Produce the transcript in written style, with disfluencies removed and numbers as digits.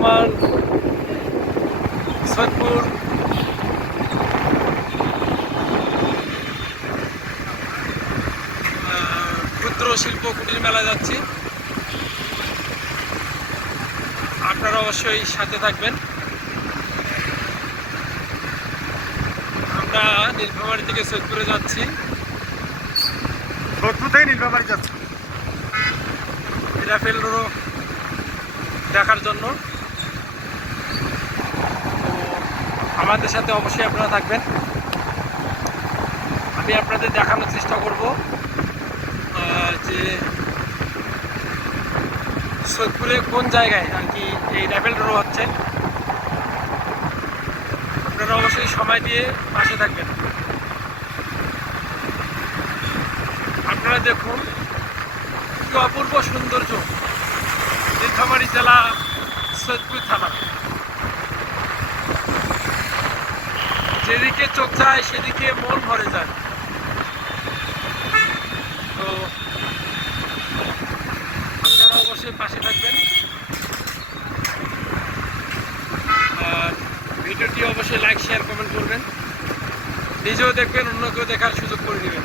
বর্তমান সৈয়দপুর ক্ষুদ্র শিল্প কুটির মেলায় যাচ্ছি। আপনারা অবশ্যই সাথে থাকবেন। আমরা নীলফামারী থেকে সৈয়দপুরে যাচ্ছি। সৈয়দপুর থেকে নীলফামারী যাচ্ছি রাফেল রোড দেখার জন্য। তো আমাদের সাথে অবশ্যই আপনারা থাকবেন। আমি আপনাদের দেখানোর চেষ্টা করব যে সৈয়দপুরে কোন জায়গায় আর কি এই রাফেল রোড হচ্ছে। আপনারা অবশ্যই সময় দিয়ে পাশে থাকবেন। আপনারা দেখুন কি অপূর্ব সৌন্দর্য নীলফামারী জেলা সৈয়দপুর থানা। যেদিকে চোখ যায় সেদিকে মন ভরে যায়। তো আপনারা অবশ্যই পাশে থাকবেন আর ভিডিওটি অবশ্যই লাইক শেয়ার কমেন্ট করবেন। নিজেও দেখবেন, অন্যকেও দেখার সুযোগ করে দেবেন।